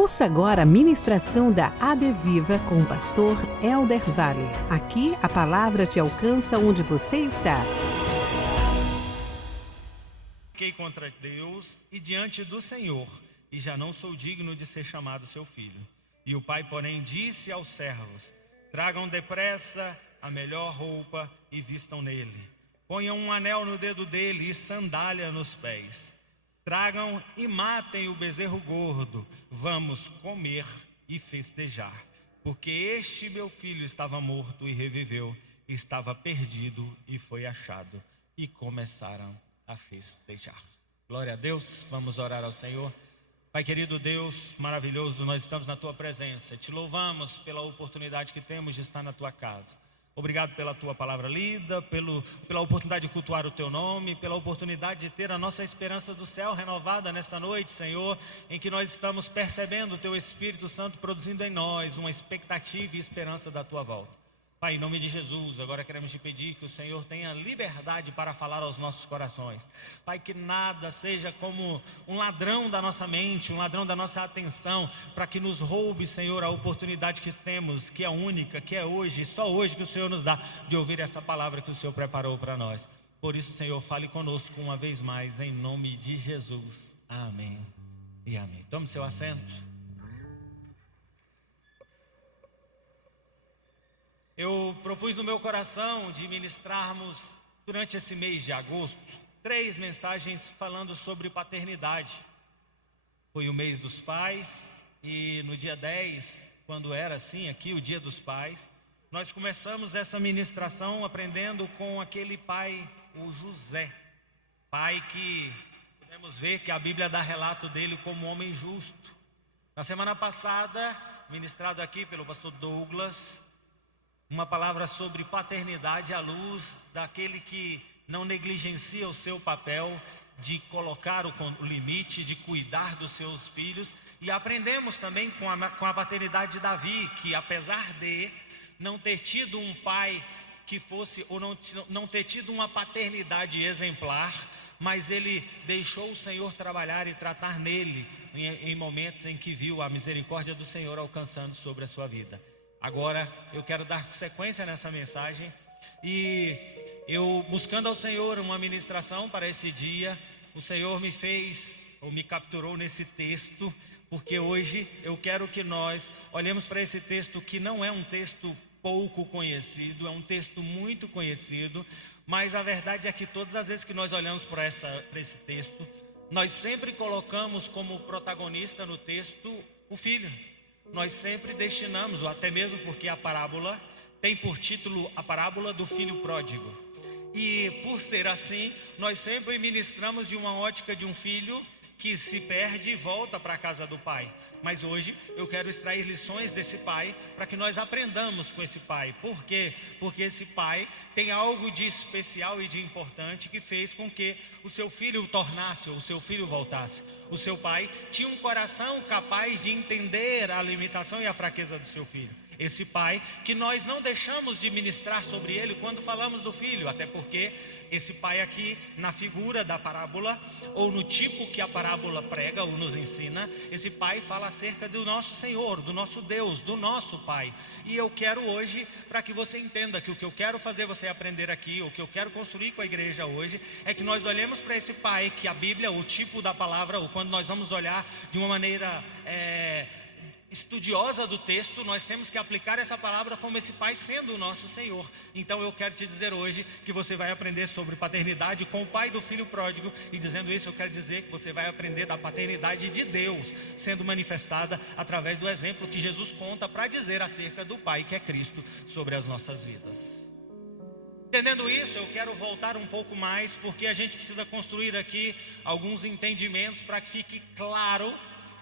Ouça agora a ministração da ADVIVA com o pastor Elder Vale. Aqui a palavra te alcança onde você está. Pequei contra Deus e diante do Senhor, e já não sou digno de ser chamado seu filho. E o pai, porém, disse aos servos: tragam depressa a melhor roupa e vistam nele. Ponham um anel no dedo dele e sandália nos pés. Tragam e matem o bezerro gordo. Vamos comer e festejar. Porque este meu filho estava morto e reviveu, estava perdido e foi achado. E começaram a festejar. Glória a Deus, vamos orar ao Senhor. Pai querido, Deus maravilhoso, nós estamos na Tua presença. Te louvamos pela oportunidade que temos de estar na Tua casa. Obrigado pela Tua palavra lida, pela oportunidade de cultuar o Teu nome, pela oportunidade de ter a nossa esperança do céu renovada nesta noite, Senhor, em que nós estamos percebendo o Teu Espírito Santo produzindo em nós uma expectativa e esperança da Tua volta. Pai, em nome de Jesus, agora queremos te pedir que o Senhor tenha liberdade para falar aos nossos corações. Pai, que nada seja como um ladrão da nossa mente, um ladrão da nossa atenção, para que nos roube, Senhor, a oportunidade que temos, que é única, que é hoje, só hoje que o Senhor nos dá, de ouvir essa palavra que o Senhor preparou para nós. Por isso, Senhor, fale conosco uma vez mais, em nome de Jesus. Amém e amém. Tome seu assento. Eu propus no meu coração de ministrarmos durante esse mês de agosto 3 mensagens falando sobre paternidade. Foi o mês dos pais e no dia 10, quando era assim aqui o dia dos pais, nós começamos essa ministração aprendendo com aquele pai, o José. Pai que podemos ver que a Bíblia dá relato dele como um homem justo. Na semana passada, ministrado aqui pelo pastor Douglas, uma palavra sobre paternidade à luz daquele que não negligencia o seu papel de colocar o limite, de cuidar dos seus filhos. E aprendemos também com a paternidade de Davi, que apesar de não ter tido um pai que fosse, ou não ter tido uma paternidade exemplar, mas ele deixou o Senhor trabalhar e tratar nele em momentos em que viu a misericórdia do Senhor alcançando sobre a sua vida. Agora eu quero dar sequência nessa mensagem e eu, buscando ao Senhor uma ministração para esse dia, o Senhor me fez, ou me capturou nesse texto, porque hoje eu quero que nós olhemos para esse texto que não é um texto pouco conhecido, é um texto muito conhecido, mas a verdade é que todas as vezes que nós olhamos para esse texto, nós sempre colocamos como protagonista no texto o filho. Nós sempre destinamos, ou até mesmo porque a parábola tem por título a parábola do filho pródigo. E por ser assim, nós sempre ministramos de uma ótica de um filho que se perde e volta para a casa do pai. Mas hoje eu quero extrair lições desse pai para que nós aprendamos com esse pai. Por quê? Porque esse pai tem algo de especial e de importante que fez com que o seu filho tornasse, ou o seu filho voltasse. O seu pai tinha um coração capaz de entender a limitação e a fraqueza do seu filho. Esse pai que nós não deixamos de ministrar sobre ele quando falamos do filho, até porque esse pai aqui, na figura da parábola, ou no tipo que a parábola prega ou nos ensina, esse pai fala acerca do nosso Senhor, do nosso Deus, do nosso Pai. E eu quero hoje, para que você entenda que o que eu quero fazer você aprender aqui, o que eu quero construir com a igreja hoje, é que nós olhemos para esse pai, que a Bíblia, o tipo da palavra, ou quando nós vamos olhar de uma maneira estudiosa do texto, nós temos que aplicar essa palavra como esse pai sendo o nosso Senhor. Então eu quero te dizer hoje que você vai aprender sobre paternidade com o pai do filho pródigo, e dizendo isso eu quero dizer que você vai aprender da paternidade de Deus sendo manifestada através do exemplo que Jesus conta para dizer acerca do pai que é Cristo sobre as nossas vidas. Entendendo isso, eu quero voltar um pouco mais, porque a gente precisa construir aqui alguns entendimentos para que fique claro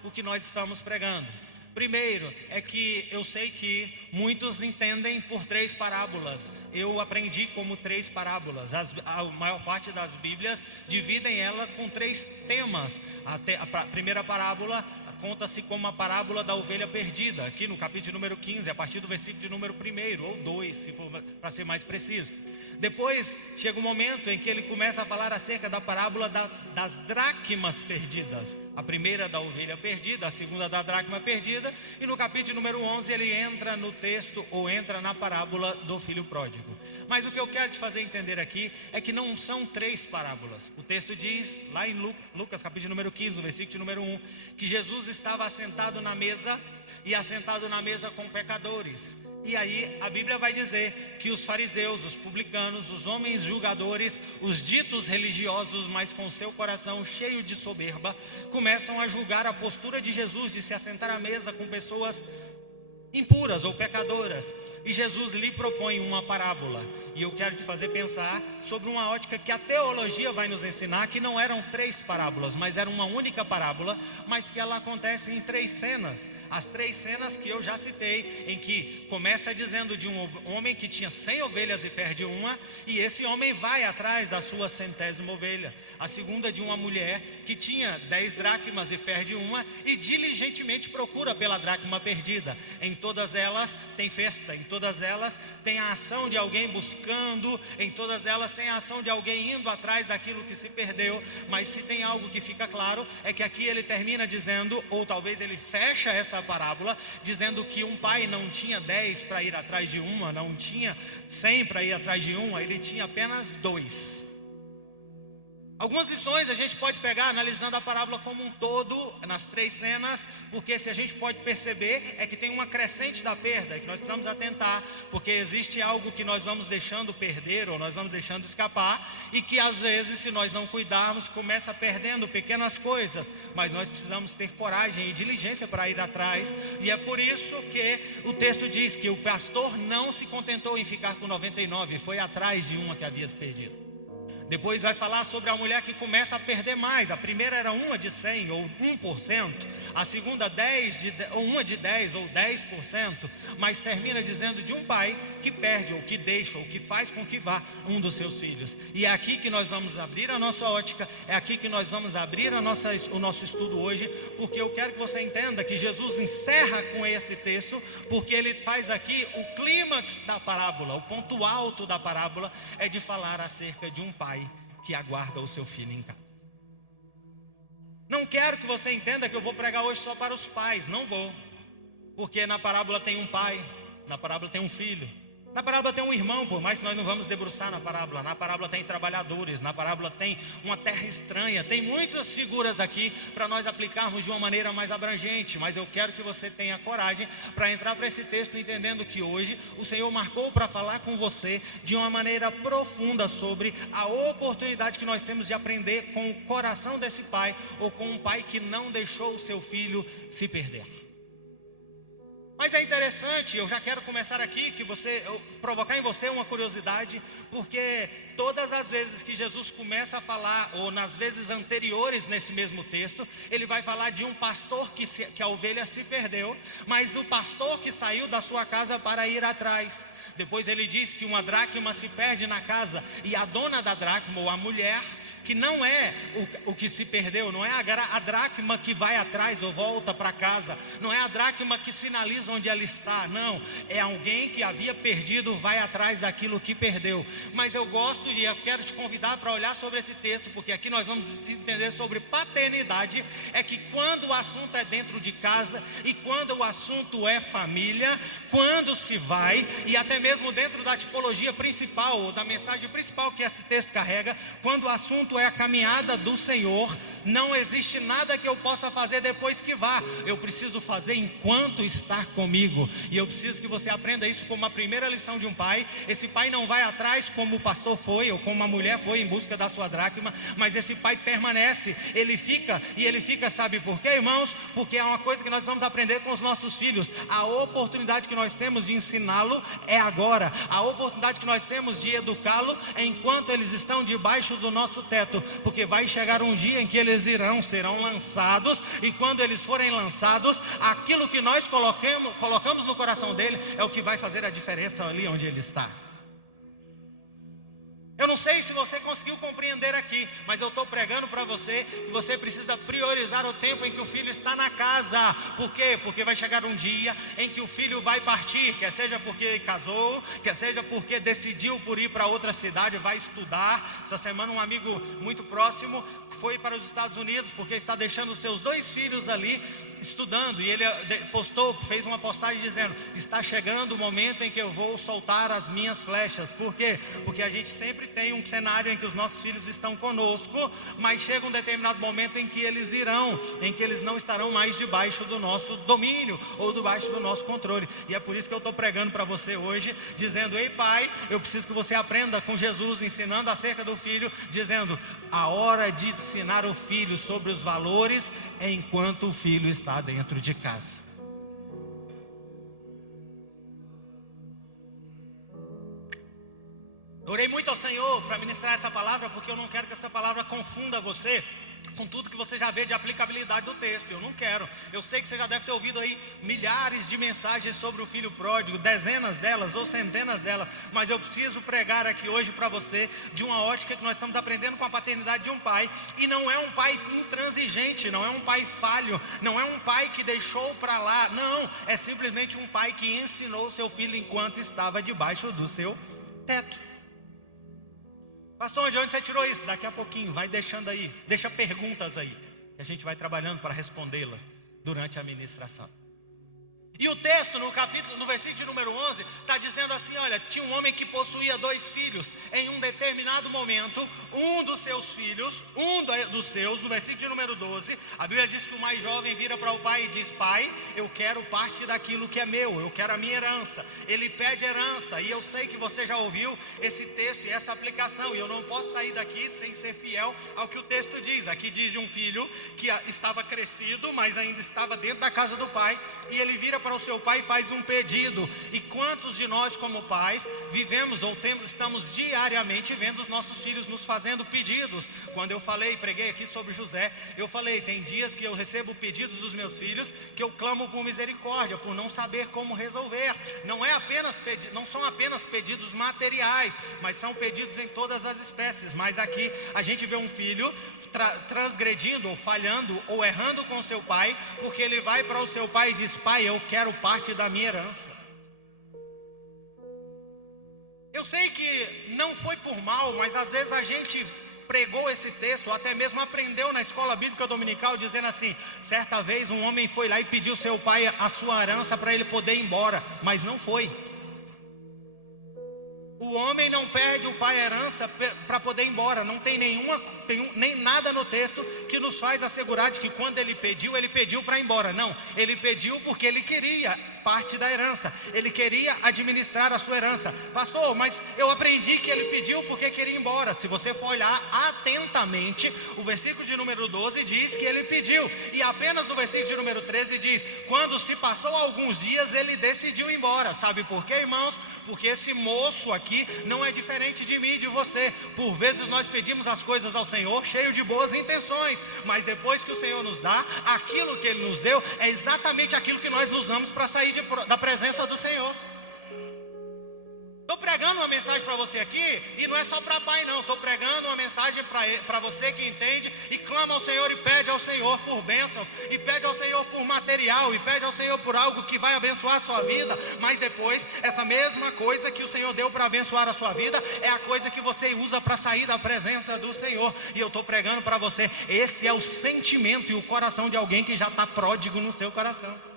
o que nós estamos pregando. Primeiro, é que eu sei que muitos entendem por 3 parábolas. Eu aprendi como 3 parábolas. A maior parte das Bíblias dividem ela com 3 temas. A primeira parábola conta-se como a parábola da ovelha perdida, aqui no capítulo número 15, a partir do versículo de número 1, ou 2, se for para ser mais preciso. Depois chega um momento em que ele começa a falar acerca da parábola das dracmas perdidas. A primeira da ovelha perdida, a segunda da dracma perdida. E no capítulo número 11 ele entra no texto, ou entra na parábola do filho pródigo. Mas o que eu quero te fazer entender aqui é que não são 3 parábolas. O texto diz, lá em Lucas capítulo número 15, no versículo número 1, que Jesus estava assentado na mesa, e assentado na mesa com pecadores. E aí a Bíblia vai dizer que os fariseus, os publicanos, os homens julgadores, os ditos religiosos, mas com seu coração cheio de soberba, começam a julgar a postura de Jesus de se assentar à mesa com pessoas impuras ou pecadoras. E Jesus lhe propõe uma parábola. E eu quero te fazer pensar sobre uma ótica que a teologia vai nos ensinar, que não eram 3 parábolas, mas era uma única parábola, mas que ela acontece em 3 cenas. As 3 cenas que eu já citei, em que começa dizendo de um homem que tinha 100 ovelhas e perde uma, e esse homem vai atrás da sua 100ª ovelha. A segunda de uma mulher que tinha 10 dracmas e perde uma, e diligentemente procura pela dracma perdida. Em todas elas tem festa, em todas elas tem a ação de alguém buscando, em todas elas tem a ação de alguém indo atrás daquilo que se perdeu. Mas se tem algo que fica claro, é que aqui ele termina dizendo, ou talvez ele fecha essa parábola, dizendo que um pai não tinha 10 para ir atrás de uma, não tinha 100 para ir atrás de uma, ele tinha apenas 2. Algumas lições a gente pode pegar analisando a parábola como um todo, nas 3 cenas, porque se a gente pode perceber é que tem uma crescente da perda, que nós precisamos atentar, porque existe algo que nós vamos deixando perder, ou nós vamos deixando escapar, e que às vezes, se nós não cuidarmos, começa perdendo pequenas coisas, mas nós precisamos ter coragem e diligência para ir atrás. E é por isso que o texto diz que o pastor não se contentou em ficar com 99, foi atrás de uma que havia se perdido. Depois vai falar sobre a mulher que começa a perder mais. A primeira era uma de 100 ou 1%. A segunda uma de 10 ou 10%. Mas termina dizendo de um pai que perde ou que deixa ou que faz com que vá um dos seus filhos. E é aqui que nós vamos abrir a nossa ótica. É aqui que nós vamos abrir o nosso estudo hoje. Porque eu quero que você entenda que Jesus encerra com esse texto. Porque ele faz aqui o clímax da parábola. O ponto alto da parábola é de falar acerca de um pai que aguarda o seu filho em casa. Não quero que você entenda que eu vou pregar hoje só para os pais. Não vou. Porque na parábola tem um pai, na parábola tem um filho, na parábola tem um irmão, por mais que nós não vamos debruçar na parábola tem trabalhadores, na parábola tem uma terra estranha, tem muitas figuras aqui para nós aplicarmos de uma maneira mais abrangente. Mas eu quero que você tenha coragem para entrar para esse texto entendendo que hoje o Senhor marcou para falar com você de uma maneira profunda sobre a oportunidade que nós temos de aprender com o coração desse pai, ou com um pai que não deixou o seu filho se perder. Mas é interessante, eu já quero começar aqui, provocar em você uma curiosidade, porque todas as vezes que Jesus começa a falar, ou nas vezes anteriores nesse mesmo texto, ele vai falar de um pastor que a ovelha se perdeu, mas o pastor que saiu da sua casa para ir atrás. Depois ele diz que uma dracma se perde na casa, e a dona da dracma, ou a mulher, que não é o que se perdeu, não é a dracma que vai atrás ou volta para casa, não é a dracma que sinaliza onde ela está, não, é alguém que havia perdido, vai atrás daquilo que perdeu. Mas eu gosto e eu quero te convidar para olhar sobre esse texto, porque aqui nós vamos entender sobre paternidade. É que quando o assunto é dentro de casa, e quando o assunto é família, quando se vai, e até mesmo dentro da tipologia principal, ou da mensagem principal que esse texto carrega, quando o assunto é a caminhada do Senhor, não existe nada que eu possa fazer depois que vá. Eu preciso fazer enquanto está comigo. E eu preciso que você aprenda isso como a primeira lição de um pai. Esse pai não vai atrás como o pastor foi, ou como a mulher foi em busca da sua dracma, mas esse pai permanece, ele fica, sabe por quê, irmãos? Porque é uma coisa que nós vamos aprender com os nossos filhos. A oportunidade que nós temos de ensiná-lo é agora. A oportunidade que nós temos de educá-lo é enquanto eles estão debaixo do nosso teto. Porque vai chegar um dia em que eles serão lançados, e quando eles forem lançados, aquilo que nós colocamos no coração dele é o que vai fazer a diferença ali onde ele está. Eu não sei se você conseguiu compreender aqui, mas eu estou pregando para você que você precisa priorizar o tempo em que o filho está na casa. Por quê? Porque vai chegar um dia em que o filho vai partir, quer seja porque casou, quer seja porque decidiu por ir para outra cidade, vai estudar. Essa semana um amigo muito próximo foi para os Estados Unidos porque está deixando os seus 2 filhos ali estudando, e ele fez uma postagem dizendo: está chegando o momento em que eu vou soltar as minhas flechas. Por quê? Porque a gente sempre tem um cenário em que os nossos filhos estão conosco, mas chega um determinado momento em que eles não estarão mais debaixo do nosso domínio ou debaixo do nosso controle. E é por isso que eu estou pregando para você hoje, dizendo: ei pai, eu preciso que você aprenda com Jesus, ensinando acerca do filho, dizendo: a hora de ensinar o filho sobre os valores é enquanto o filho está dentro de casa. Orei muito ao Senhor para ministrar essa palavra, porque eu não quero que essa palavra confunda você com tudo que você já vê de aplicabilidade do texto. Eu não quero. Eu sei que você já deve ter ouvido aí milhares de mensagens sobre o filho pródigo, dezenas delas ou centenas delas, mas eu preciso pregar aqui hoje para você de uma ótica que nós estamos aprendendo com a paternidade de um pai. E não é um pai intransigente, não é um pai falho, não é um pai que deixou para lá, não, é simplesmente um pai que ensinou seu filho enquanto estava debaixo do seu teto. Pastor, de onde você tirou isso? Daqui a pouquinho, vai deixando aí, deixa perguntas aí, que a gente vai trabalhando para respondê-las durante a ministração. E o texto no versículo de número 11, está dizendo assim: olha, tinha um homem que possuía 2 filhos. Em um determinado momento, um dos seus, no versículo de número 12, a Bíblia diz que o mais jovem vira para o pai e diz: pai, eu quero parte daquilo que é meu, eu quero a minha herança. Ele pede herança, e eu sei que você já ouviu esse texto e essa aplicação, e eu não posso sair daqui sem ser fiel ao que o texto diz. Aqui diz de um filho que estava crescido, mas ainda estava dentro da casa do pai, e ele vira para o seu pai e faz um pedido. E quantos de nós como pais vivemos ou estamos diariamente vendo os nossos filhos nos fazendo pedidos? Quando eu preguei aqui sobre José, eu falei: tem dias que eu recebo pedidos dos meus filhos que eu clamo por misericórdia, por não saber como resolver. Não são apenas pedidos materiais, mas são pedidos em todas as espécies. Mas aqui a gente vê um filho transgredindo ou falhando ou errando com seu pai, porque ele vai para o seu pai e diz: pai, eu quero parte da minha herança. Eu sei que não foi por mal, mas às vezes a gente pregou esse texto, ou até mesmo aprendeu na escola bíblica dominical, dizendo assim: certa vez um homem foi lá e pediu ao seu pai a sua herança para ele poder ir embora, mas não foi. O homem não pede o pai a herança para poder ir embora. Não tem nem nada no texto que nos faz assegurar de que quando ele pediu para ir embora. Não, ele pediu porque ele queria parte da herança, ele queria administrar a sua herança. Pastor, mas eu aprendi que ele pediu porque queria ir embora. Se você for olhar atentamente, o versículo de número 12 diz que ele pediu, e apenas no versículo de número 13 diz: quando se passou alguns dias, ele decidiu ir embora. Sabe por quê, irmãos? Porque esse moço aqui não é diferente de mim e de você. Por vezes nós pedimos as coisas ao Senhor cheio de boas intenções, mas depois que o Senhor nos dá, aquilo que Ele nos deu é exatamente aquilo que nós usamos para sair da presença do Senhor. Estou pregando uma mensagem para você aqui, e não é só para pai não, estou pregando uma mensagem para você que entende e clama ao Senhor e pede ao Senhor por bênçãos, e pede ao Senhor por material, e pede ao Senhor por algo que vai abençoar a sua vida. Mas depois, essa mesma coisa que o Senhor deu para abençoar a sua vida é a coisa que você usa para sair da presença do Senhor. E eu estou pregando para você, esse é o sentimento e o coração de alguém que já está pródigo no seu coração.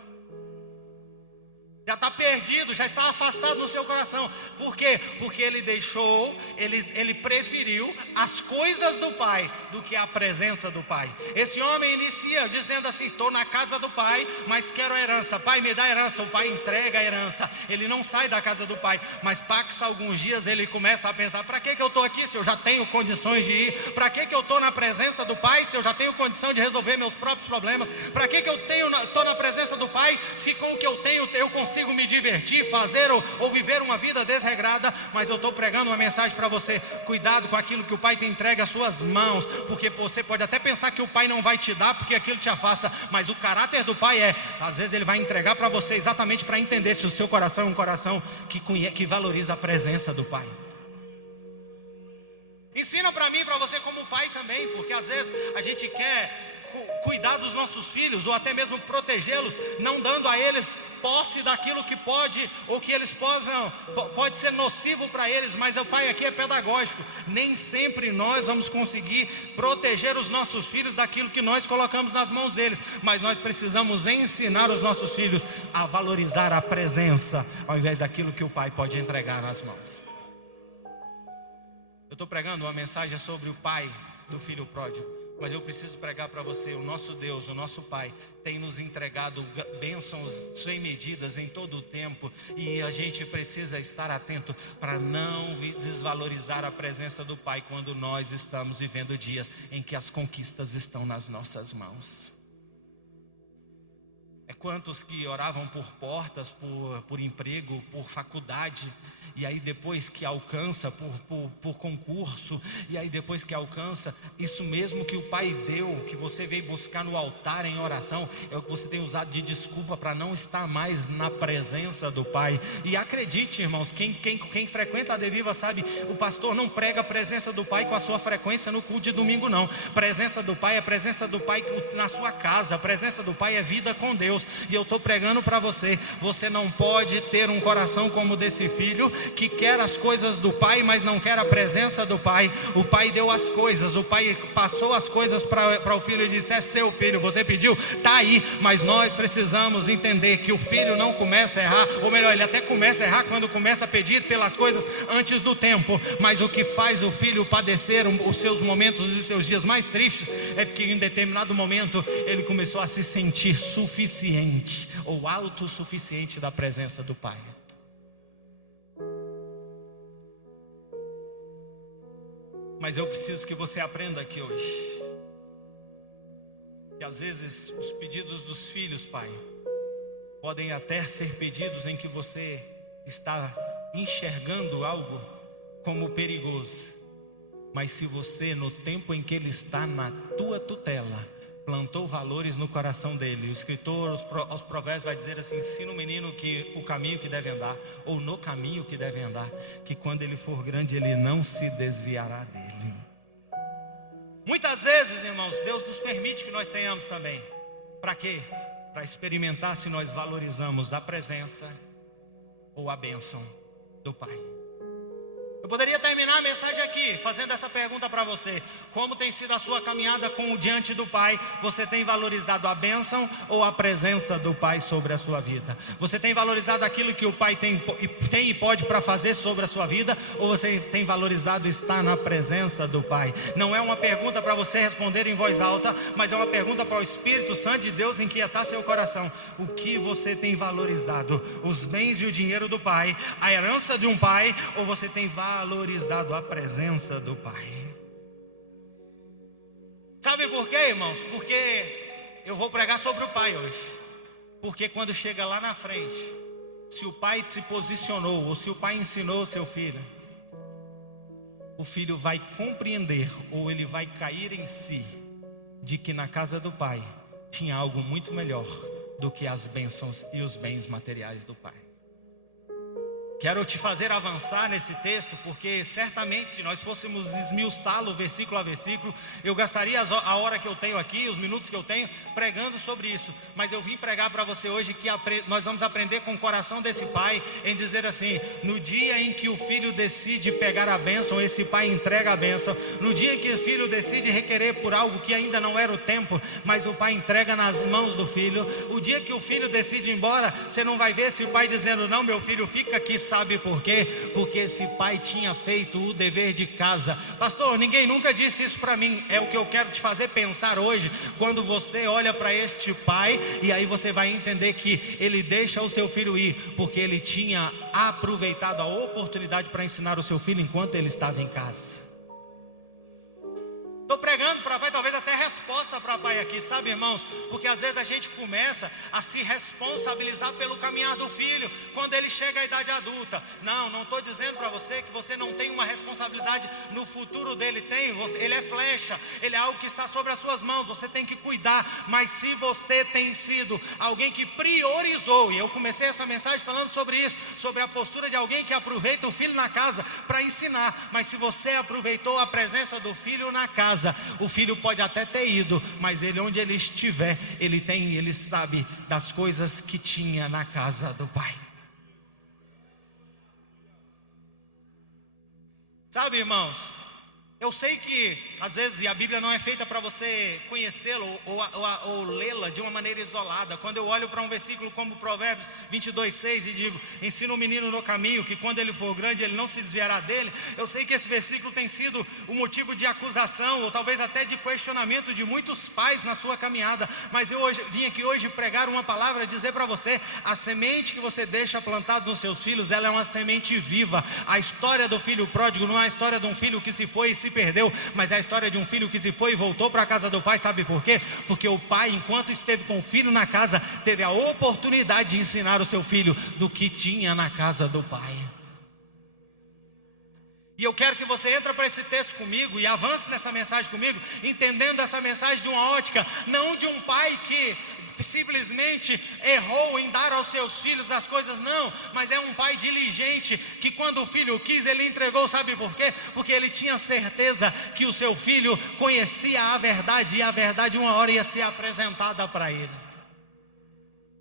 Já está perdido, já está afastado no seu coração. Por quê? Porque ele preferiu as coisas do pai do que a presença do pai. Esse homem inicia dizendo assim: estou na casa do pai, mas quero a herança. Pai, me dá a herança. O pai entrega a herança. Ele não sai da casa do pai, mas passa alguns dias, ele começa a pensar: para que eu estou aqui se eu já tenho condições de ir? Para que eu estou na presença do pai se eu já tenho condição de resolver meus próprios problemas? Para que eu estou na presença do pai se com o que eu tenho eu consigo me divertir, fazer ou viver uma vida desregrada? Mas eu estou pregando uma mensagem para você: cuidado com aquilo que o pai te entrega às suas mãos, porque você pode até pensar que o pai não vai te dar porque aquilo te afasta, mas o caráter do pai às vezes ele vai entregar para você exatamente para entender se o seu coração é um coração que valoriza a presença do pai. Ensina para mim e para você como pai também, porque às vezes a gente quer cuidar dos nossos filhos, ou até mesmo protegê-los, não dando a eles posse daquilo que pode, ou que eles pode ser nocivo para eles. Mas o pai aqui é pedagógico. Nem sempre nós vamos conseguir proteger os nossos filhos daquilo que nós colocamos nas mãos deles, mas nós precisamos ensinar os nossos filhos a valorizar a presença, ao invés daquilo que o pai pode entregar nas mãos. Eu estou pregando uma mensagem sobre o pai do filho pródigo, mas eu preciso pregar para você: o nosso Deus, o nosso Pai, tem nos entregado bênçãos sem medidas em todo o tempo, e a gente precisa estar atento para não desvalorizar a presença do Pai quando nós estamos vivendo dias em que as conquistas estão nas nossas mãos. É quantos que oravam por portas, por emprego, por faculdade, e aí depois que alcança, por concurso, e aí depois que alcança, isso mesmo que o pai deu, que você veio buscar no altar em oração, é o que você tem usado de desculpa para não estar mais na presença do pai. E acredite, irmãos, quem frequenta a Adeviva sabe, o pastor não prega a presença do pai com a sua frequência no culto de domingo, não. Presença do pai é presença do pai na sua casa, a presença do pai é vida com Deus. E eu estou pregando para você: você não pode ter um coração como o desse filho, que quer as coisas do pai, mas não quer a presença do pai. O pai deu as coisas, o pai passou as coisas para o filho e disse: é seu filho, você pediu, está aí. Mas nós precisamos entender que o filho não começa a errar, ou melhor, ele até começa a errar quando começa a pedir pelas coisas antes do tempo. Mas o que faz o filho padecer os seus momentos e seus dias mais tristes é porque em determinado momento ele começou a se sentir suficiente ou autossuficiente da presença do pai. Mas eu preciso que você aprenda aqui hoje que às vezes os pedidos dos filhos, pai, podem até ser pedidos em que você está enxergando algo como perigoso, mas se você, no tempo em que ele está na tua tutela, plantou valores no coração dele, o escritor aos provérbios vai dizer assim: ensina o menino que o caminho que deve andar, ou no caminho que deve andar, que quando ele for grande ele não se desviará dele. Muitas vezes, irmãos, Deus nos permite que nós tenhamos também. Para quê? Para experimentar se nós valorizamos a presença ou a bênção do pai. Eu poderia terminar a mensagem aqui fazendo essa pergunta para você: como tem sido a sua caminhada com o diante do Pai? Você tem valorizado a bênção ou a presença do Pai sobre a sua vida? Você tem valorizado aquilo que o Pai tem e pode para fazer sobre a sua vida? Ou você tem valorizado estar na presença do Pai? Não é uma pergunta para você responder em voz alta, mas é uma pergunta para o Espírito Santo de Deus inquietar seu coração. O que você tem valorizado? Os bens e o dinheiro do Pai, a herança de um Pai, ou você tem valorizado a presença do Pai? Sabe por quê, irmãos? Porque eu vou pregar sobre o Pai hoje. Porque quando chega lá na frente, se o Pai se posicionou, ou se o Pai ensinou o seu filho, o filho vai compreender, ou ele vai cair em si, de que na casa do Pai tinha algo muito melhor do que as bênçãos e os bens materiais do Pai. Quero te fazer avançar nesse texto, porque certamente se nós fôssemos esmiuçá-lo versículo a versículo, eu gastaria a hora que eu tenho aqui, os minutos que eu tenho, pregando sobre isso. Mas eu vim pregar para você hoje que nós vamos aprender com o coração desse pai, em dizer assim: no dia em que o filho decide pegar a bênção, esse pai entrega a bênção. No dia em que o filho decide requerer por algo que ainda não era o tempo, mas o pai entrega nas mãos do filho. O dia que o filho decide ir embora, você não vai ver esse pai dizendo: não, meu filho, fica aqui. Sabe por quê? Porque esse pai tinha feito o dever de casa. Pastor, ninguém nunca disse isso para mim. É o que eu quero te fazer pensar hoje, quando você olha para este pai, e aí você vai entender que ele deixa o seu filho ir, porque ele tinha aproveitado a oportunidade para ensinar o seu filho enquanto ele estava em casa. Estou pregando para pai, talvez até resposta para pai aqui. E sabe, irmãos, porque às vezes a gente começa a se responsabilizar pelo caminhar do filho quando ele chega à idade adulta. Não estou dizendo para você que você não tem uma responsabilidade no futuro dele. Ele é flecha, ele é algo que está sobre as suas mãos, você tem que cuidar. Mas se você tem sido alguém que priorizou, e eu comecei essa mensagem falando sobre isso, sobre a postura de alguém que aproveita o filho na casa para ensinar. Mas se você aproveitou a presença do filho na casa, o filho pode até ter ido, mas ele, onde ele estiver, ele sabe das coisas que tinha na casa do pai. Sabe, irmãos, eu sei que às vezes a Bíblia não é feita para você conhecê-la ou lê-la de uma maneira isolada. Quando eu olho para um versículo como Provérbios 22:6 e digo: ensina o menino no caminho, que quando ele for grande ele não se desviará dele. Eu sei que esse versículo tem sido o motivo de acusação, ou talvez até de questionamento de muitos pais na sua caminhada. Mas eu vim aqui hoje pregar uma palavra, dizer para você: a semente que você deixa plantada nos seus filhos, ela é uma semente viva. A história do filho pródigo não é a história de um filho que se foi e se perdeu, mas é a história de um filho que se foi e voltou para a casa do pai. Sabe por quê? Porque o pai, enquanto esteve com o filho na casa, teve a oportunidade de ensinar o seu filho do que tinha na casa do pai. E eu quero que você entre para esse texto comigo e avance nessa mensagem comigo, entendendo essa mensagem de uma ótica, não de um pai que simplesmente errou em dar aos seus filhos as coisas, não, mas é um pai diligente, que quando o filho quis, ele entregou. Sabe por quê? Porque ele tinha certeza que o seu filho conhecia a verdade, e a verdade uma hora ia ser apresentada para ele.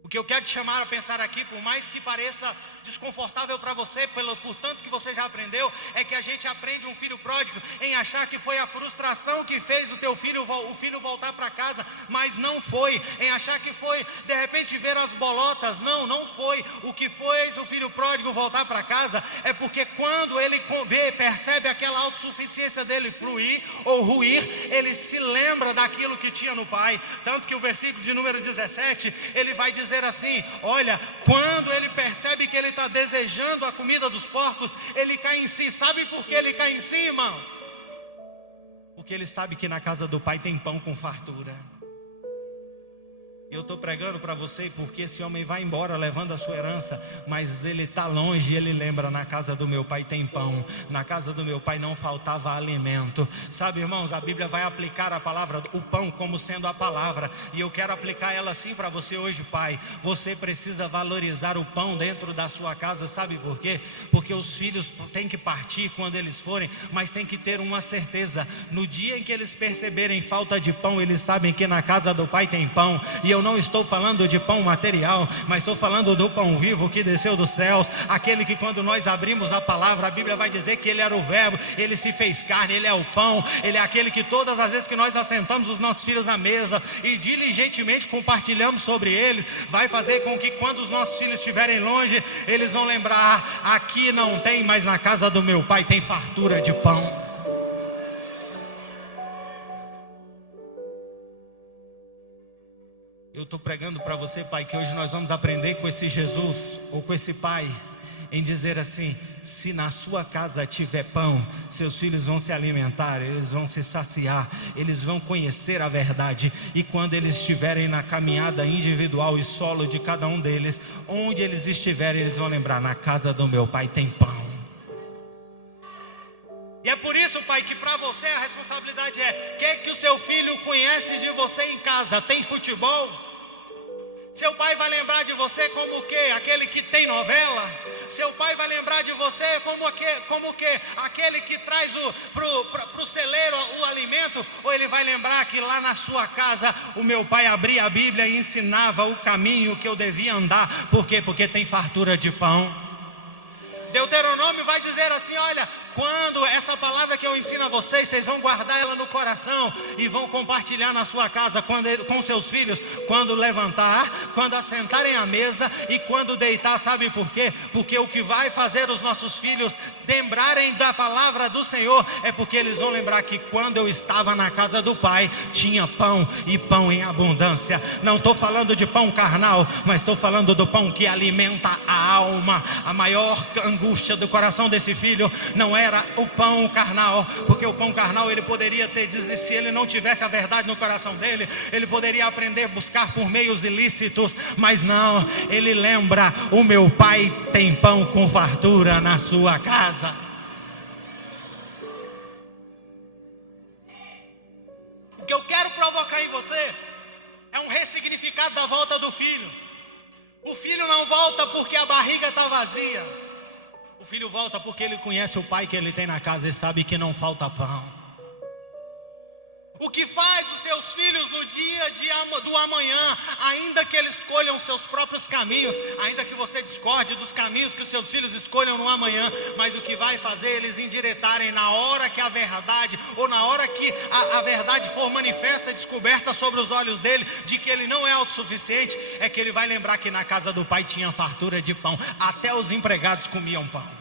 O que eu quero te chamar a pensar aqui, por mais que pareça desconfortável para você, por tanto que você já aprendeu, é que a gente aprende um filho pródigo em achar que foi a frustração que fez o filho voltar para casa, mas não foi. Em achar que foi de repente ver as bolotas, não foi. O que fez o filho pródigo voltar para casa é porque quando ele percebe aquela autossuficiência dele fluir ou ruir, ele se lembra daquilo que tinha no pai. Tanto que o versículo de número 17, ele vai dizer assim: olha, quando ele percebe que ele está desejando a comida dos porcos, ele cai em si. Sabe por que ele cai em si, irmão? Porque ele sabe que na casa do pai tem pão com fartura. Eu estou pregando para você porque esse homem vai embora levando a sua herança, mas ele está longe e ele lembra: na casa do meu pai tem pão, na casa do meu pai não faltava alimento. Sabe, irmãos, a Bíblia vai aplicar a palavra, o pão, como sendo a palavra, e eu quero aplicar ela assim para você hoje, pai. Você precisa valorizar o pão dentro da sua casa. Sabe por quê? Porque os filhos têm que partir quando eles forem, mas tem que ter uma certeza: no dia em que eles perceberem falta de pão, eles sabem que na casa do pai tem pão. E eu não estou falando de pão material, mas estou falando do pão vivo que desceu dos céus, aquele que quando nós abrimos a palavra, a Bíblia vai dizer que ele era o verbo, ele se fez carne, ele é o pão, ele é aquele que todas as vezes que nós assentamos os nossos filhos à mesa e diligentemente compartilhamos sobre eles, vai fazer com que quando os nossos filhos estiverem longe, eles vão lembrar: aqui não tem, mas na casa do meu pai tem fartura de pão. Eu estou pregando para você, pai, que hoje nós vamos aprender com esse Jesus, ou com esse pai, em dizer assim: se na sua casa tiver pão, seus filhos vão se alimentar, eles vão se saciar, eles vão conhecer a verdade. E quando eles estiverem na caminhada individual e solo de cada um deles, onde eles estiverem, eles vão lembrar: na casa do meu pai tem pão. E é por isso, pai, que para você a responsabilidade é: o que o seu filho conhece de você em casa? Tem futebol? Seu pai vai lembrar de você como o quê? Aquele que tem novela? Seu pai vai lembrar de você como o quê? Aquele que traz pro celeiro o alimento? Ou ele vai lembrar que lá na sua casa o meu pai abria a Bíblia e ensinava o caminho que eu devia andar? Por quê? Porque tem fartura de pão. Deuteronômio vai dizer assim: olha, quando essa palavra que eu ensino a vocês, vocês vão guardar ela no coração e vão compartilhar na sua casa com seus filhos, quando levantar, quando assentarem à mesa e quando deitar. Sabe por quê? Porque o que vai fazer os nossos filhos lembrarem da palavra do Senhor é porque eles vão lembrar que quando eu estava na casa do pai, tinha pão, e pão em abundância. Não estou falando de pão carnal, mas estou falando do pão que alimenta a alma, a maior angústia do coração desse filho não era o pão carnal, porque o pão carnal ele poderia ter desistido. Se ele não tivesse a verdade no coração dele, ele poderia aprender a buscar por meios ilícitos, mas não, ele lembra: o meu pai tem pão com fartura na sua casa. O que eu quero provocar em você é um ressignificado da volta do filho. O filho não volta porque a barriga está vazia. O filho volta porque ele conhece o pai que ele tem na casa e sabe que não falta pão. O que faz os seus filhos no dia do amanhã, ainda que eles escolham seus próprios caminhos, ainda que você discorde dos caminhos que os seus filhos escolham no amanhã, mas o que vai fazer eles endireitarem na hora que a verdade, ou na hora que a verdade for manifesta e descoberta sobre os olhos dele, de que ele não é autossuficiente, é que ele vai lembrar que na casa do pai tinha fartura de pão, até os empregados comiam pão.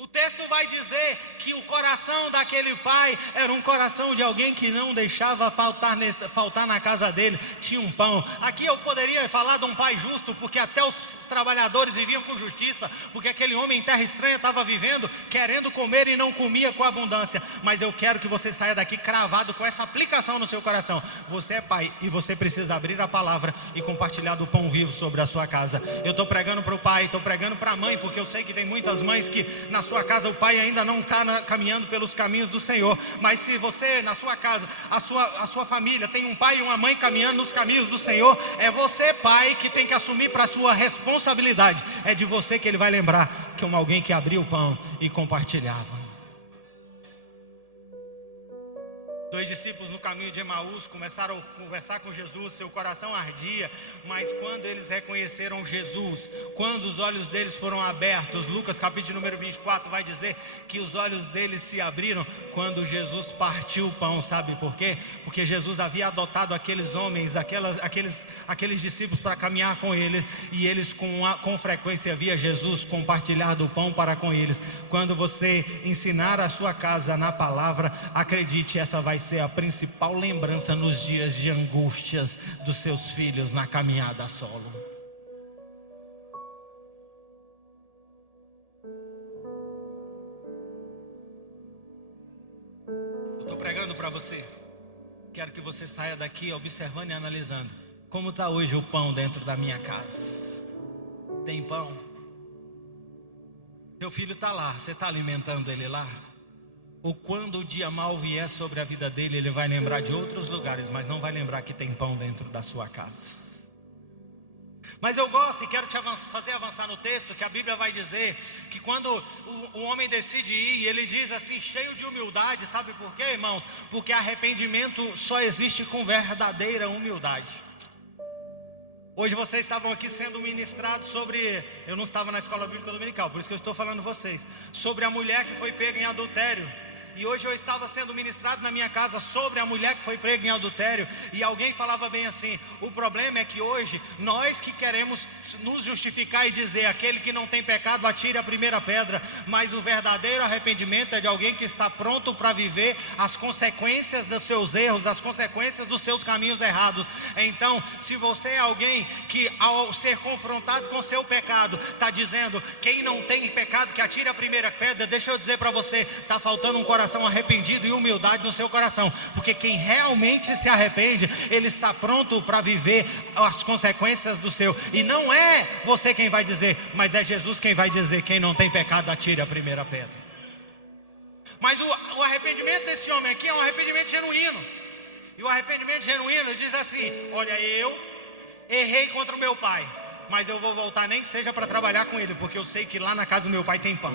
O texto vai dizer que o coração daquele pai era um coração de alguém que não deixava faltar na casa dele. Tinha um pão. Aqui eu poderia falar de um pai justo, porque até os trabalhadores viviam com justiça, porque aquele homem em terra estranha estava vivendo, querendo comer e não comia com abundância. Mas eu quero que você saia daqui cravado com essa aplicação no seu coração. Você é pai e você precisa abrir a palavra e compartilhar do pão vivo sobre a sua casa. Eu estou pregando para o pai, estou pregando para a mãe, porque eu sei que tem muitas mães que na sua casa o pai ainda não está caminhando pelos caminhos do Senhor. Mas se você na sua casa, a sua família tem um pai e uma mãe caminhando nos caminhos do Senhor, é você, pai, que tem que assumir para a sua responsabilidade. É de você que ele vai lembrar que é alguém que abriu o pão e compartilhava. 2 discípulos no caminho de Emaús começaram a conversar com Jesus, seu coração ardia, mas quando eles reconheceram Jesus, quando os olhos deles foram abertos, Lucas capítulo número 24 vai dizer que os olhos deles se abriram quando Jesus partiu o pão. Sabe por quê? Porque Jesus havia adotado aqueles homens, aqueles discípulos para caminhar com ele, e eles com frequência via Jesus compartilhar do pão para com eles. Quando você ensinar a sua casa na palavra, acredite, essa vai ser a principal lembrança nos dias de angústias dos seus filhos na caminhada a solo. Eu estou pregando para você. Quero que você saia daqui observando e analisando como está hoje o pão dentro da minha casa. Tem pão? Seu filho está lá, você está alimentando ele lá? Ou quando o dia mal vier sobre a vida dele, ele vai lembrar de outros lugares, mas não vai lembrar que tem pão dentro da sua casa. Mas eu gosto e quero te fazer avançar no texto, que a Bíblia vai dizer que quando o homem decide ir, ele diz assim, cheio de humildade. Sabe por quê, irmãos? Porque arrependimento só existe com verdadeira humildade. Hoje vocês estavam aqui sendo ministrados sobre, eu não estava na escola bíblica dominical, por isso que eu estou falando vocês, sobre a mulher que foi pega em adultério. E hoje eu estava sendo ministrado na minha casa sobre a mulher que foi prega em adultério. E alguém falava bem assim, o problema é que hoje, nós que queremos nos justificar e dizer, aquele que não tem pecado atire a primeira pedra. Mas o verdadeiro arrependimento é de alguém que está pronto para viver as consequências dos seus erros, as consequências dos seus caminhos errados. Então, se você é alguém que ao ser confrontado com seu pecado, está dizendo, quem não tem pecado que atire a primeira pedra, deixa eu dizer para você, está faltando um coração arrependido e humildade no seu coração, porque quem realmente se arrepende, ele está pronto para viver as consequências do seu, e não é você quem vai dizer, mas é Jesus quem vai dizer, quem não tem pecado atire a primeira pedra. Mas o arrependimento desse homem aqui é um arrependimento genuíno, e o arrependimento genuíno diz assim, olha, eu errei contra o meu pai, mas eu vou voltar nem que seja para trabalhar com ele, porque eu sei que lá na casa do meu pai tem pão.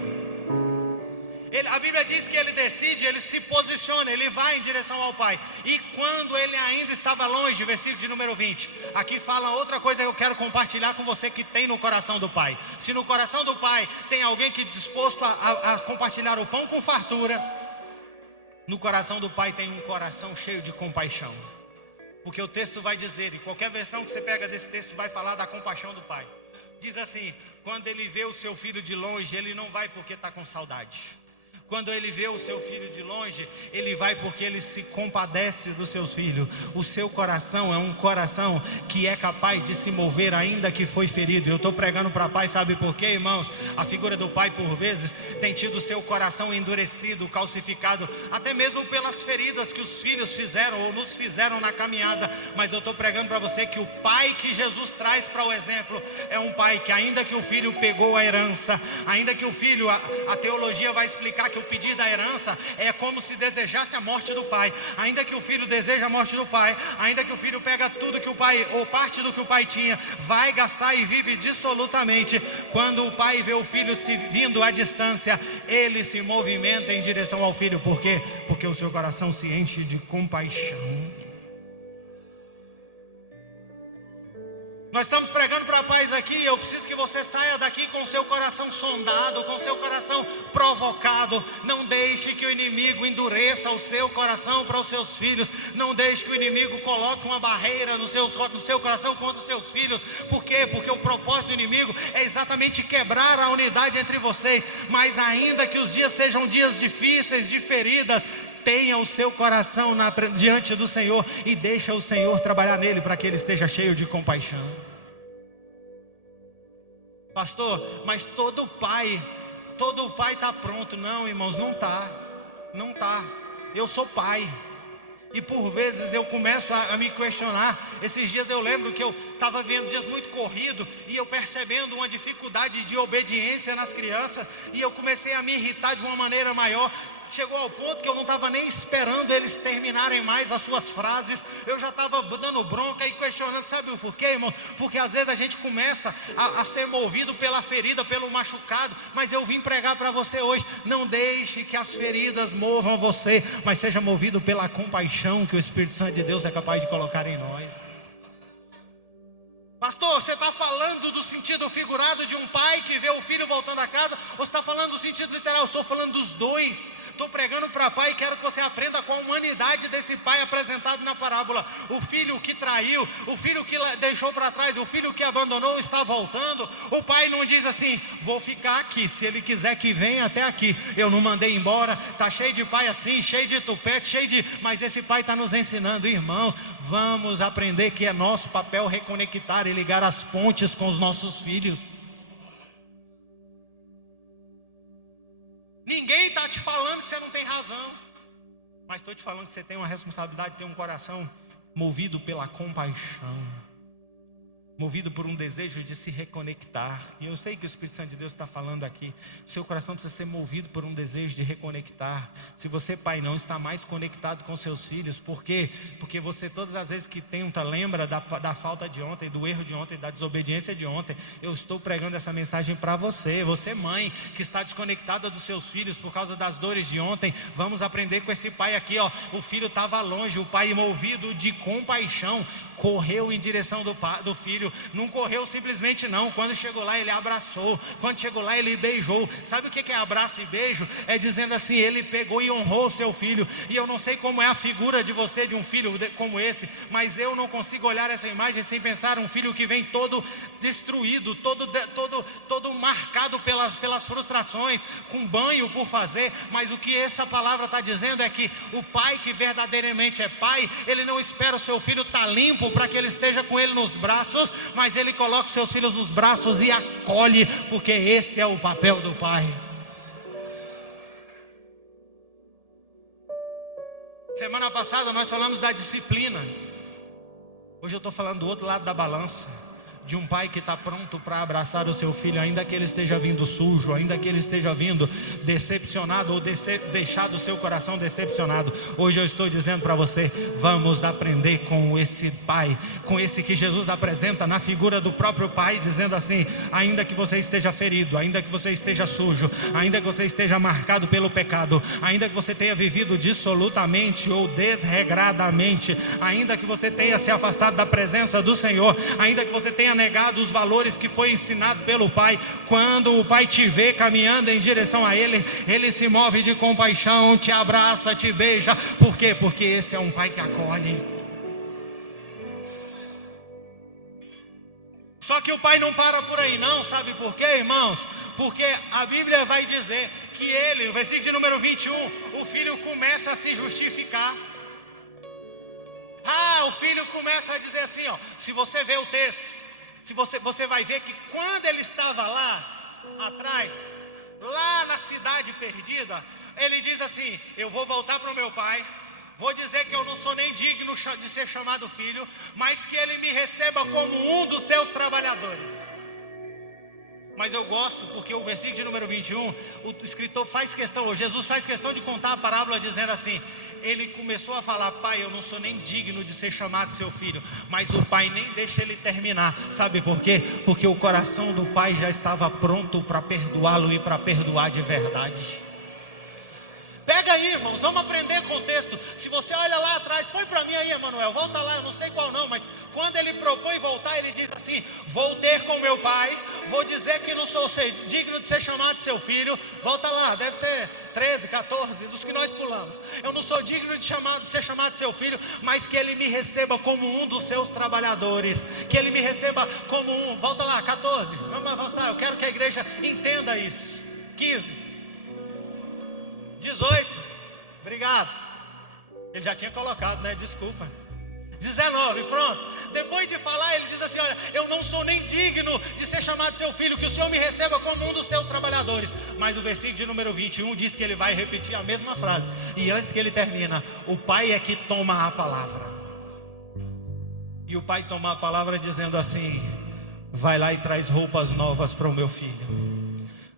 A Bíblia diz que ele decide, ele se posiciona, ele vai em direção ao Pai. E quando ele ainda estava longe, versículo de número 20, aqui fala outra coisa que eu quero compartilhar com você que tem no coração do Pai. Se no coração do Pai tem alguém que é disposto a compartilhar o pão com fartura, no coração do Pai tem um coração cheio de compaixão. Porque o texto vai dizer, e qualquer versão que você pega desse texto vai falar da compaixão do Pai. Diz assim, quando ele vê o seu filho de longe, ele não vai porque está com saudade. Quando ele vê o seu filho de longe, ele vai porque ele se compadece dos seus filhos. O seu coração é um coração que é capaz de se mover ainda que foi ferido. Eu estou pregando para pai, sabe por quê, irmãos? A figura do pai por vezes tem tido o seu coração endurecido, calcificado, até mesmo pelas feridas que os filhos fizeram ou nos fizeram na caminhada. Mas eu estou pregando para você que o pai que Jesus traz para o exemplo é um pai que, ainda que o filho pegou a herança, ainda que o filho, a teologia vai explicar que o pedir da herança é como se desejasse a morte do pai. Ainda que o filho deseja a morte do pai, ainda que o filho pega tudo que o pai, ou parte do que o pai tinha, vai gastar e vive dissolutamente. Quando o pai vê o filho se vindo à distância, ele se movimenta em direção ao filho. Por quê? Porque o seu coração se enche de compaixão. Nós estamos pregando para pais aqui. Eu preciso que você saia daqui com o seu coração sondado, com o seu coração provocado. Não deixe que o inimigo endureça o seu coração para os seus filhos. Não deixe que o inimigo coloque uma barreira no seu coração contra os seus filhos. Por quê? Porque o propósito do inimigo é exatamente quebrar a unidade entre vocês. Mas ainda que os dias sejam dias difíceis, de feridas, tenha o seu coração diante do Senhor e deixa o Senhor trabalhar nele para que ele esteja cheio de compaixão. Pastor, mas todo pai está pronto. Não, irmãos, não está. Eu sou pai. E por vezes eu começo a me questionar. Esses dias eu lembro que eu estava vendo dias muito corridos e eu percebendo uma dificuldade de obediência nas crianças. E eu comecei a me irritar de uma maneira maior. Chegou ao ponto que eu não estava nem esperando eles terminarem mais as suas frases. Eu já estava dando bronca e questionando. Sabe o porquê, irmão? Porque às vezes a gente começa a ser movido pela ferida, pelo machucado. Mas eu vim pregar para você hoje: não deixe que as feridas movam você, mas seja movido pela compaixão que o Espírito Santo de Deus é capaz de colocar em nós. Pastor, você está falando do sentido figurado de um pai que vê o filho voltando a casa, ou você está falando do sentido literal? Eu estou falando dos dois. Estou pregando para pai e quero que você aprenda com a humanidade desse pai apresentado na parábola. O filho que traiu, o filho que deixou para trás, o filho que abandonou está voltando. O pai não diz assim: vou ficar aqui, se ele quiser que venha até aqui. Eu não mandei embora. Está cheio de pai assim, cheio de tupete, mas esse pai está nos ensinando. Irmãos, vamos aprender que é nosso papel reconectar e ligar as pontes com os nossos filhos. Ninguém está te falando que você não tem razão, mas estou te falando que você tem uma responsabilidade de ter um coração movido pela compaixão, movido por um desejo de se reconectar. E eu sei que o Espírito Santo de Deus está falando aqui. O seu coração precisa ser movido por um desejo de reconectar. Se você, pai, não está mais conectado com seus filhos, por quê? Porque você, todas as vezes que tenta, lembra da falta de ontem, do erro de ontem, da desobediência de ontem. Eu estou pregando essa mensagem para você. Você, mãe, que está desconectada dos seus filhos por causa das dores de ontem. Vamos aprender com esse pai aqui, ó. O filho estava longe, o pai, movido de compaixão, correu em direção do filho. Não correu simplesmente não. Quando chegou lá, ele abraçou. Quando chegou lá, ele beijou. Sabe o que é abraço e beijo? É dizendo assim: ele pegou e honrou o seu filho. E eu não sei como é a figura de você, de um filho como esse, mas eu não consigo olhar essa imagem sem pensar um filho que vem todo destruído, todo marcado pelas frustrações, com banho por fazer. Mas o que essa palavra está dizendo é que o pai que verdadeiramente é pai, ele não espera o seu filho estar limpo para que ele esteja com ele nos braços, mas ele coloca os seus filhos nos braços e acolhe, porque esse é o papel do pai. Semana passada nós falamos da disciplina. Hoje eu estou falando do outro lado da balança, de um pai que está pronto para abraçar o seu filho, ainda que ele esteja vindo sujo, ainda que ele esteja vindo decepcionado ou deixado o seu coração decepcionado. Hoje eu estou dizendo para você: vamos aprender com esse pai, com esse que Jesus apresenta na figura do próprio pai, dizendo assim: ainda que você esteja ferido, ainda que você esteja sujo, ainda que você esteja marcado pelo pecado, ainda que você tenha vivido dissolutamente ou desregradamente, ainda que você tenha se afastado da presença do Senhor, ainda que você tenha negado os valores que foi ensinado pelo pai, quando o pai te vê caminhando em direção a ele, ele se move de compaixão, te abraça, te beija. Por quê? Porque esse é um pai que acolhe. Só que o pai não para por aí não, sabe por quê, irmãos? Porque a Bíblia vai dizer que ele, no versículo de número 21, o filho começa a se justificar. O filho começa a dizer assim, ó, se você vê o texto, se você vai ver que quando ele estava lá atrás, lá na cidade perdida, ele diz assim, eu vou voltar para o meu pai, vou dizer que eu não sou nem digno de ser chamado filho, mas que ele me receba como um dos seus trabalhadores. Mas eu gosto porque o versículo de número 21, o escritor faz questão, Jesus faz questão de contar a parábola dizendo assim, ele começou a falar, pai, eu não sou nem digno de ser chamado seu filho, mas o pai nem deixa ele terminar, sabe por quê? Porque o coração do pai já estava pronto para perdoá-lo e para perdoar de verdade. Pega aí, irmãos, vamos aprender com o texto. Se você olha lá atrás, põe para mim aí, Emanuel, volta lá, eu não sei qual não, mas quando ele propõe voltar, ele diz assim, vou ter com meu pai, vou dizer que não sou digno de ser chamado seu filho. Volta lá, deve ser 13, 14, dos que nós pulamos. Eu não sou digno de ser chamado seu filho, mas que ele me receba como um dos seus trabalhadores, que ele me receba como um, volta lá, 14, vamos avançar, eu quero que a igreja entenda isso. 15, 18, obrigado. Ele já tinha colocado, né? Desculpa. 19, pronto. Depois de falar, ele diz assim, olha, eu não sou nem digno de ser chamado seu filho, que o Senhor me receba como um dos teus trabalhadores. Mas o versículo de número 21 diz que ele vai repetir a mesma frase. E antes que ele termina, o pai é que toma a palavra. E o pai toma a palavra dizendo assim, vai lá e traz roupas novas para o meu filho.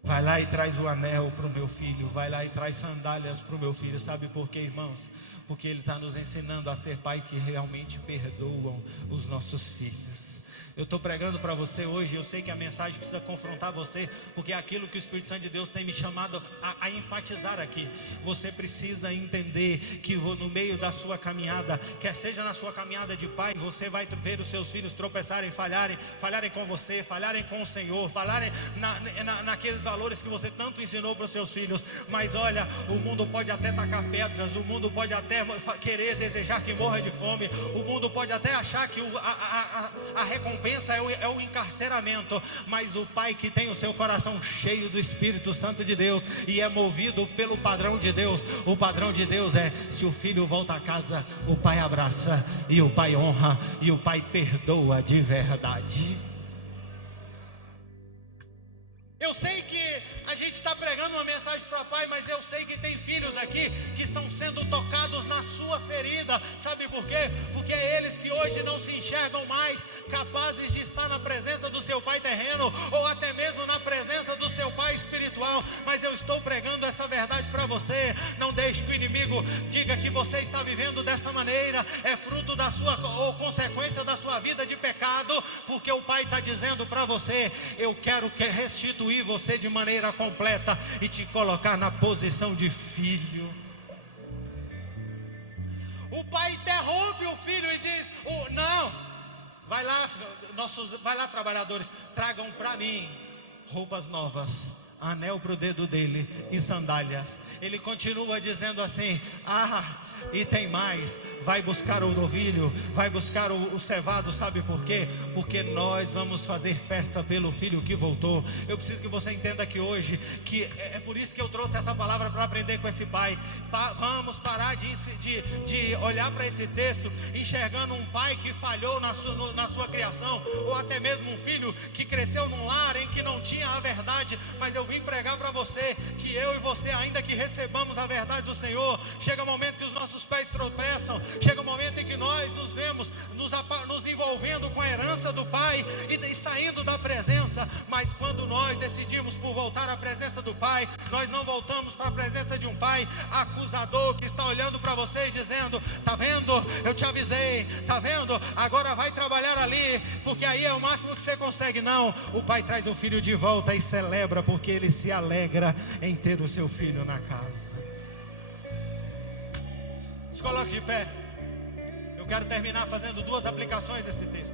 Vai lá e traz o anel para o meu filho. Vai lá e traz sandálias para o meu filho. Sabe por quê, irmãos? Porque ele está nos ensinando a ser pai que realmente perdoam os nossos filhos. Eu estou pregando para você hoje, eu sei que a mensagem precisa confrontar você, porque é aquilo que o Espírito Santo de Deus tem me chamado a enfatizar aqui. Você precisa entender que no meio da sua caminhada, quer seja na sua caminhada de pai, você vai ver os seus filhos tropeçarem, falharem com você, falharem com o Senhor, falharem naqueles valores que você tanto ensinou para os seus filhos. Mas olha, o mundo pode até tacar pedras, o mundo pode até querer desejar que morra de fome, o mundo pode até achar que a recompensa é o encarceramento, mas o pai que tem o seu coração cheio do Espírito Santo de Deus e é movido pelo padrão de Deus, o padrão de Deus é, se o filho volta a casa, o pai abraça, e o pai honra, e o pai perdoa de verdade. Eu sei que a gente está pregando uma mensagem para pai, mas eu sei que tem filhos aqui que estão sendo tocados na sua ferida. Sabe por quê? Porque é eles que hoje não se enxergam mais capazes de estar na presença do seu pai terreno, ou até mesmo na presença do seu pai espiritual. Mas eu estou pregando essa verdade para você. Não deixe que o inimigo diga que você está vivendo dessa maneira, é fruto da sua, ou consequência da sua vida de pecado, porque o pai está dizendo para você, eu quero restituir você de maneira completa e te colocar na posição de filho. O pai interrompe o filho e diz, não, vai lá trabalhadores, tragam para mim roupas novas, anel para o dedo dele e sandálias. Ele continua dizendo assim, e tem mais, vai buscar o novilho, vai buscar o cevado. Sabe por quê? Porque nós vamos fazer festa pelo filho que voltou. Eu preciso que você entenda que hoje, que é por isso que eu trouxe essa palavra para aprender com esse pai. Vamos parar de olhar para esse texto enxergando um pai que falhou na sua criação, ou até mesmo um filho que cresceu num lar em que não tinha a verdade. Mas eu vim pregar para você que eu e você, ainda que recebamos a verdade do Senhor, chega um momento que os nossos pés tropeçam, chega um momento em que nós nos vemos nos envolvendo com a herança do Pai e saindo da presença. Mas quando nós decidimos por voltar à presença do Pai, nós não voltamos para a presença de um Pai acusador que está olhando para você e dizendo, tá vendo, eu te avisei, tá vendo, agora vai trabalhar ali, porque aí é o máximo que você consegue. Não, o Pai traz o filho de volta e celebra, porque ele se alegra em ter o seu filho na casa. Se coloque de pé. Eu quero terminar fazendo duas aplicações desse texto.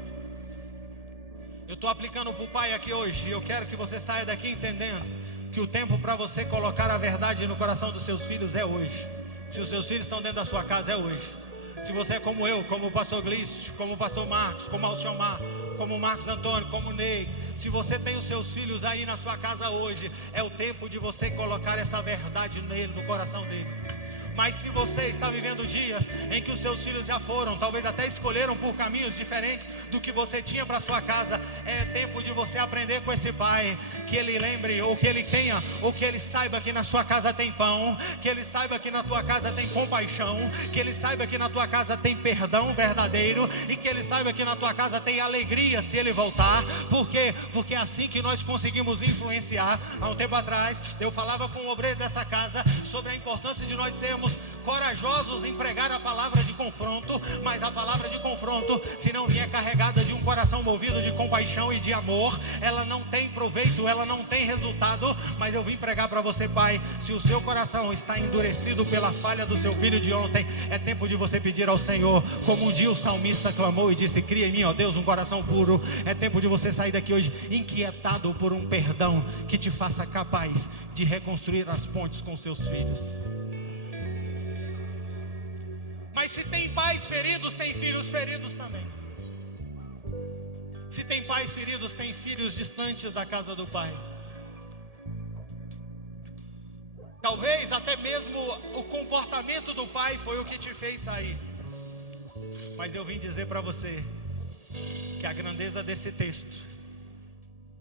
Eu estou aplicando para o pai aqui hoje, e eu quero que você saia daqui entendendo que o tempo para você colocar a verdade no coração dos seus filhos é hoje. Se os seus filhos estão dentro da sua casa, é hoje. Se você é como eu, como o pastor Glício, como o pastor Marcos, como Alciomar, como o Marcos Antônio, como o Ney, se você tem os seus filhos aí na sua casa hoje, é o tempo de você colocar essa verdade nele, no coração dele. Mas se você está vivendo dias em que os seus filhos já foram, talvez até escolheram por caminhos diferentes do que você tinha para sua casa, é tempo de você aprender com esse pai, que ele lembre, ou que ele tenha, ou que ele saiba que na sua casa tem pão, que ele saiba que na tua casa tem compaixão, que ele saiba que na tua casa tem perdão verdadeiro, e que ele saiba que na tua casa tem alegria se ele voltar. Por quê? Porque é assim que nós conseguimos influenciar. Há um tempo atrás eu falava com o obreiro dessa casa sobre a importância de nós sermos corajosos em pregar a palavra de confronto, mas a palavra de confronto, se não vier carregada de um coração movido de compaixão e de amor, ela não tem proveito, ela não tem resultado. Mas eu vim pregar para você, pai, se o seu coração está endurecido pela falha do seu filho de ontem, é tempo de você pedir ao Senhor, como um dia o salmista clamou e disse: cria em mim, ó Deus, um coração puro. É tempo de você sair daqui hoje inquietado por um perdão que te faça capaz de reconstruir as pontes com seus filhos. Mas se tem pais feridos, tem filhos feridos também. Se tem pais feridos, tem filhos distantes da casa do pai. Talvez até mesmo o comportamento do pai foi o que te fez sair. Mas eu vim dizer para você que a grandeza desse texto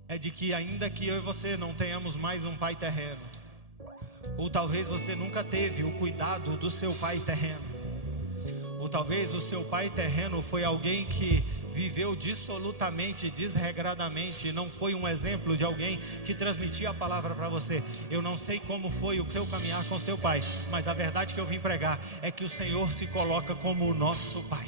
é de que, ainda que eu e você não tenhamos mais um pai terreno, ou talvez você nunca teve o cuidado do seu pai terreno, ou talvez o seu pai terreno foi alguém que viveu dissolutamente, desregradamente, não foi um exemplo de alguém que transmitia a palavra para você. Eu não sei como foi o teu caminhar com seu pai, mas a verdade que eu vim pregar é que o Senhor se coloca como o nosso pai.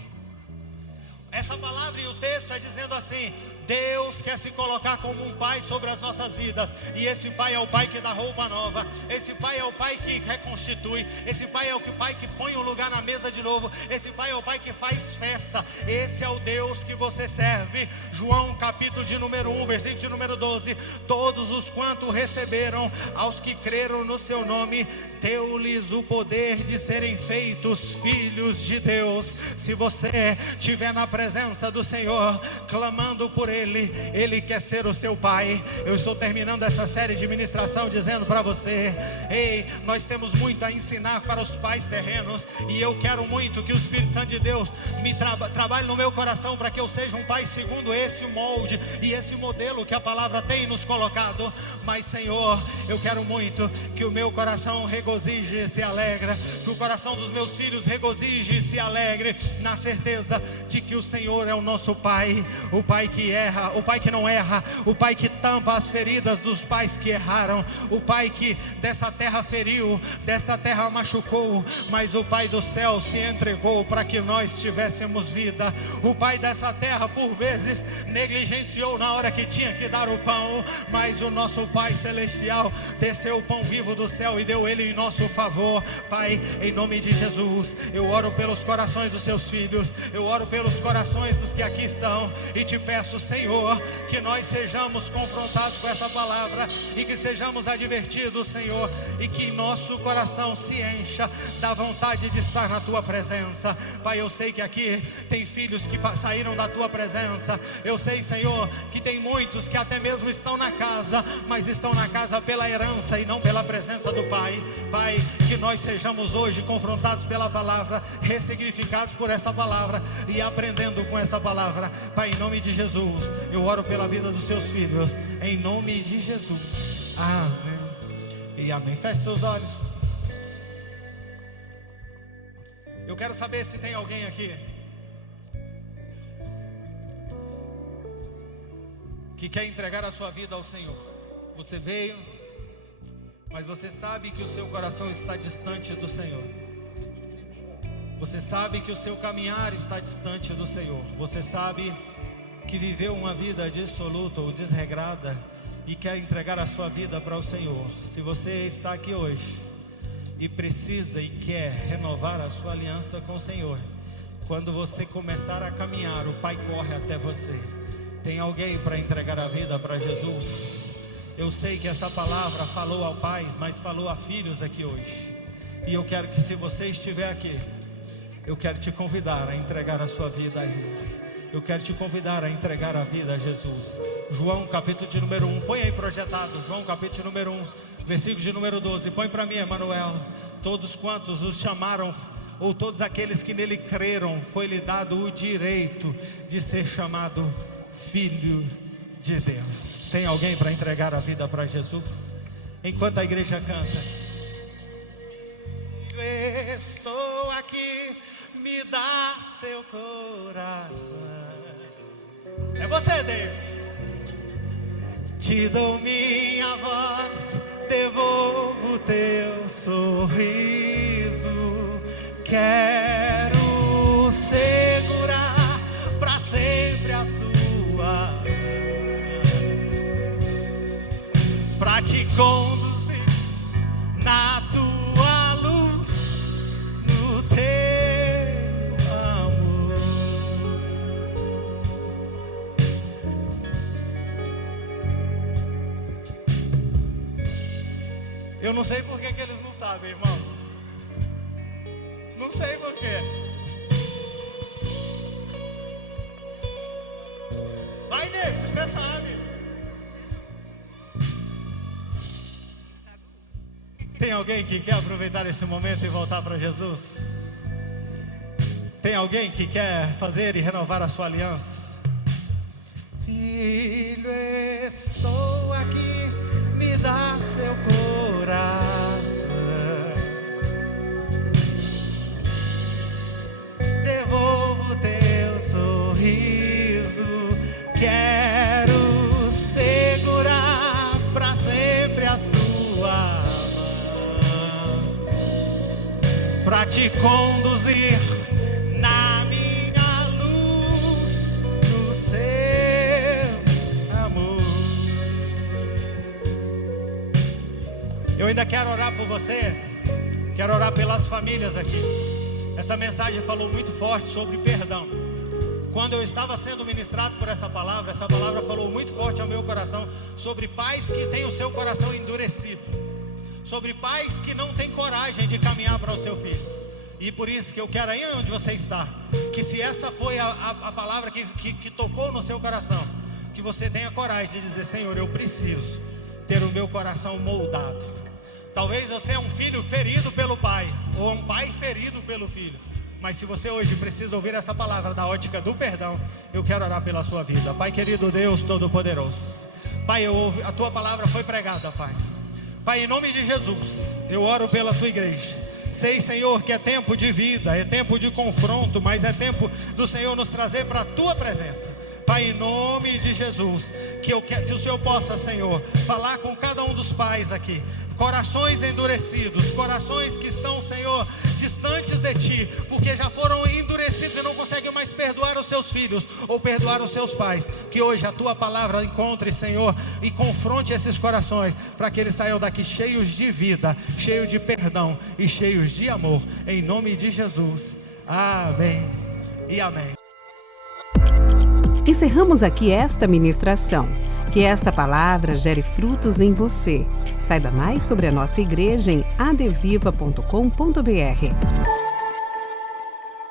Essa palavra e o texto está dizendo assim: Deus quer se colocar como um pai sobre as nossas vidas. E esse pai é o pai que dá roupa nova. Esse pai é o pai que reconstitui. Esse pai é o pai que põe um lugar na mesa de novo. Esse pai é o pai que faz festa. Esse é o Deus que você serve. João capítulo de número 1, versículo de número 12: todos os quanto receberam, aos que creram no seu nome, deu-lhes o poder de serem feitos filhos de Deus. Se você estiver na presença do Senhor, clamando por Ele, Ele quer ser o seu pai. Eu estou terminando essa série de ministração dizendo para você: ei, nós temos muito a ensinar para os pais terrenos, e eu quero muito que o Espírito Santo de Deus me trabalhe no meu coração para que eu seja um pai segundo esse molde e esse modelo que a palavra tem nos colocado. Mas, Senhor, eu quero muito que o meu coração regozije e se alegra, que o coração dos meus filhos regozije e se alegre na certeza de que o Senhor é o nosso pai, o pai que erra, o pai que não erra, o pai que tampa as feridas dos pais que erraram, o pai que dessa terra feriu, desta terra machucou, mas o pai do céu se entregou para que nós tivéssemos vida. O pai dessa terra por vezes negligenciou na hora que tinha que dar o pão, mas o nosso Pai celestial desceu o pão vivo do céu e deu ele em nosso favor. Pai, em nome de Jesus, eu oro pelos corações dos seus filhos, eu oro pelos corações dos que aqui estão, e te peço, Senhor, que nós sejamos confrontados com essa palavra e que sejamos advertidos, Senhor, e que nosso coração se encha da vontade de estar na tua presença. Pai, eu sei que aqui tem filhos que saíram da tua presença. Eu sei, Senhor, que tem muitos que até mesmo estão na casa, mas estão na casa pela herança e não pela presença do Pai. Pai, que nós sejamos hoje confrontados pela palavra, ressignificados por essa palavra e aprendendo com essa palavra. Pai, em nome de Jesus, eu oro pela vida dos seus filhos, em nome de Jesus. Amém e amém. Feche seus olhos. Eu quero saber se tem alguém aqui que quer entregar a sua vida ao Senhor. Você veio, mas você sabe que o seu coração está distante do Senhor. Você sabe que o seu caminhar está distante do Senhor. Você sabe que viveu uma vida dissoluta ou desregrada e quer entregar a sua vida para o Senhor. Se você está aqui hoje e precisa e quer renovar a sua aliança com o Senhor, quando você começar a caminhar, o Pai corre até você. Tem alguém para entregar a vida para Jesus? Eu sei que essa palavra falou ao Pai, mas falou a filhos aqui hoje. E eu quero que, se você estiver aqui eu quero te convidar a entregar a sua vida a Ele. Eu quero te convidar a entregar a vida a Jesus. João capítulo de número 1, põe aí projetado, João capítulo de número 1, versículo de número 12, põe para mim, Emanuel. Todos quantos os chamaram, ou todos aqueles que nele creram, foi-lhe dado o direito de ser chamado filho de Deus. Tem alguém para entregar a vida para Jesus? Enquanto a igreja canta: estou aqui, me dá seu coração. É você, David. Te dou minha voz, devolvo teu sorriso. Quero segurar pra sempre a sua mão, pra te conduzir na tua luz, no teu amor. Eu não sei por que eles não sabem, irmão. Não sei por quê. Vai, David, você sabe. Tem alguém que quer aproveitar esse momento e voltar para Jesus? Tem alguém que quer fazer e renovar a sua aliança? Filho, estou aqui, me dá seu coração. Devolvo teu sorriso. Quero segurar pra sempre a sua mão, pra te conduzir na minha luz, no seu amor. Eu ainda quero orar por você. Quero orar pelas famílias aqui. Essa mensagem falou muito forte sobre perdão. Quando eu estava sendo ministrado por essa palavra falou muito forte ao meu coração sobre pais que têm o seu coração endurecido, sobre pais que não têm coragem de caminhar para o seu filho. E por isso que eu quero, aí onde você está, que se essa foi a palavra que tocou no seu coração, que você tenha coragem de dizer: Senhor, eu preciso ter o meu coração moldado. Talvez você é um filho ferido pelo pai, ou um pai ferido pelo filho. Mas se você hoje precisa ouvir essa palavra da ótica do perdão, eu quero orar pela sua vida. Pai querido, Deus Todo-Poderoso, Pai, a tua palavra foi pregada, Pai. Pai, em nome de Jesus, eu oro pela tua igreja. Sei, Senhor, que é tempo de vida, é tempo de confronto, mas é tempo do Senhor nos trazer para a tua presença. Pai, em nome de Jesus, que o Senhor possa, Senhor, falar com cada um dos pais aqui. Corações endurecidos, corações que estão, Senhor, distantes de Ti, porque já foram endurecidos e não conseguem mais perdoar os seus filhos ou perdoar os seus pais. Que hoje a Tua palavra encontre, Senhor, e confronte esses corações, para que eles saiam daqui cheios de vida, cheios de perdão e cheios de amor, em nome de Jesus. Amém e amém. Encerramos aqui esta ministração. Que esta palavra gere frutos em você. Saiba mais sobre a nossa igreja em adviva.com.br.